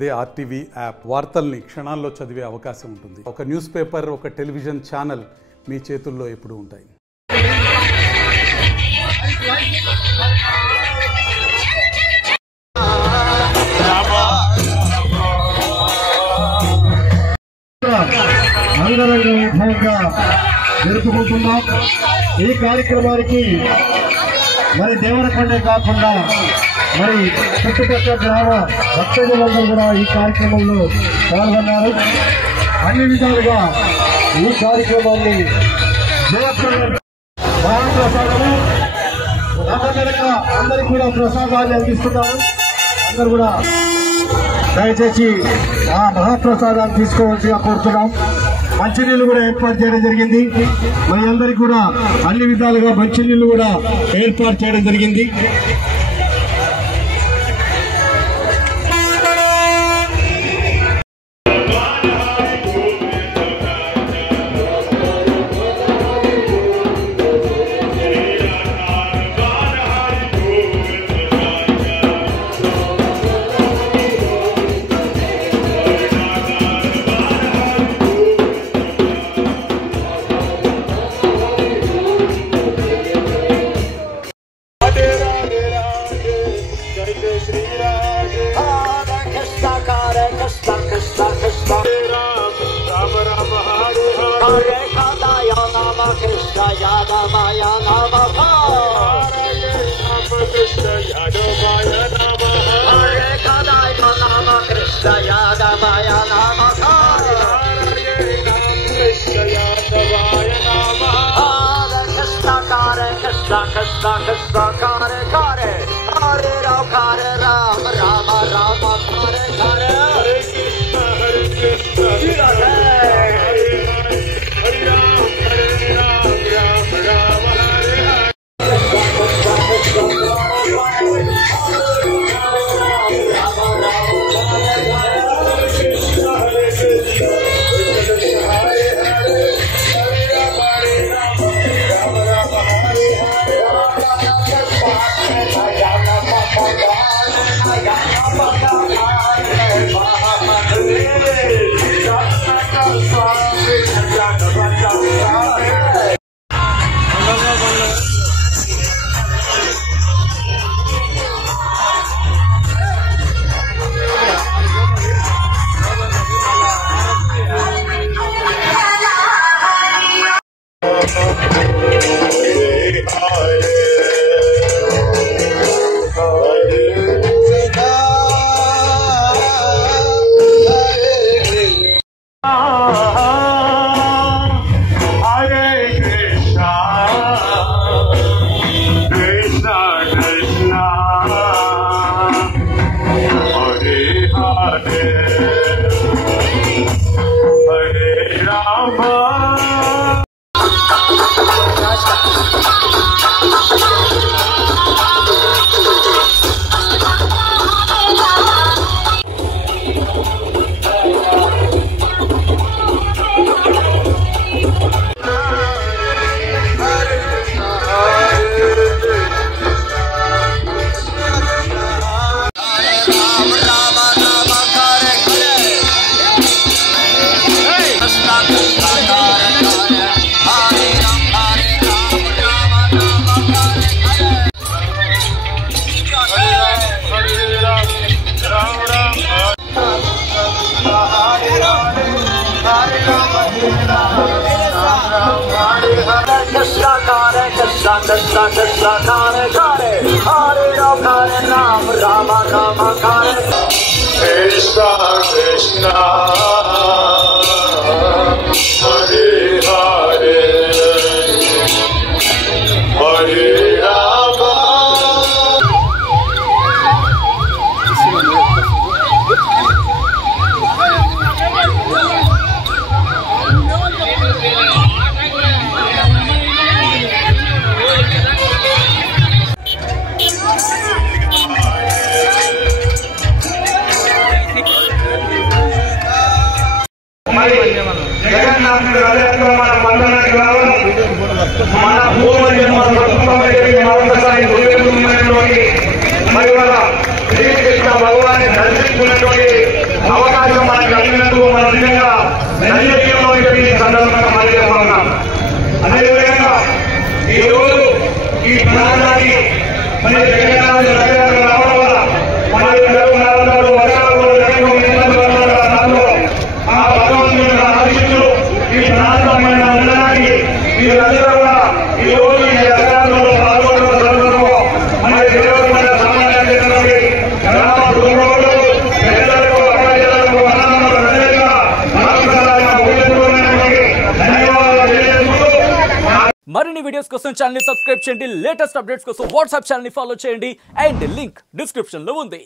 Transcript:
అదే RTV app వార్తల్ని క్షణాల్లో చదివే అవకాశం ఉంటుంది. ఒక న్యూస్ పేపర్, ఒక టెలివిజన్ ఛానల్ మీ చేతుల్లో ఎప్పుడూ ఉంటాయి. అంగరంగ వైభవంగా జరుపుకుంటున్నాం. ఈ కార్యక్రమానికి మరి దేవరకొండే కాకుండా మరి చుట్టుపక్కల గ్రామ భక్తులందరూ కూడా ఈ కార్యక్రమంలో పాల్గొన్నారు. అన్ని విధాలుగా ఈ కార్యక్రమాన్ని మహాప్రసాదము అందరికీ కూడా ప్రసాదాన్ని అందిస్తున్నారు. అందరూ కూడా దయచేసి ఆ మహాప్రసాదాన్ని తీసుకోవాల్సిగా కోరుతున్నాం. మంచినీళ్ళు కూడా ఏర్పాటు చేయడం జరిగింది. మీ అందరికీ కూడా అన్ని విధాలుగా మంచినీళ్ళు కూడా ఏర్పాటు చేయడం జరిగింది. भगवान दर्शिंచుకున్నటువంటి మరి తెలంగాణ రావడం వల్ల మరి ఆ భగవంతుని ఆశీస్సులు ఈ ప్రాంతమైన ఉండడానికి మీరందరూ కూడా ఈ రోజు ఈ అధికారంలో పాల్గొనడం జరుగుతుందో మరి దేవతమైన సమాజానికి గ్రామ కుటుంబంలో పేదలకు అపాయాలకు అన్నదమ్ముల ప్రజలుగా ధన్యవాదాలు తెలియజేస్తూ మరిన్ని వీడియోస్ కోసం ఛానల్ ని సబ్స్క్రైబ్ చేయండి, లేటెస్ట్ అప్డేట్స్ కోసం వాట్సాప్ ఛానల్ ని ఫాలో చేయండి అండ్ లింక్ డిస్క్రిప్షన్ లో ఉంది.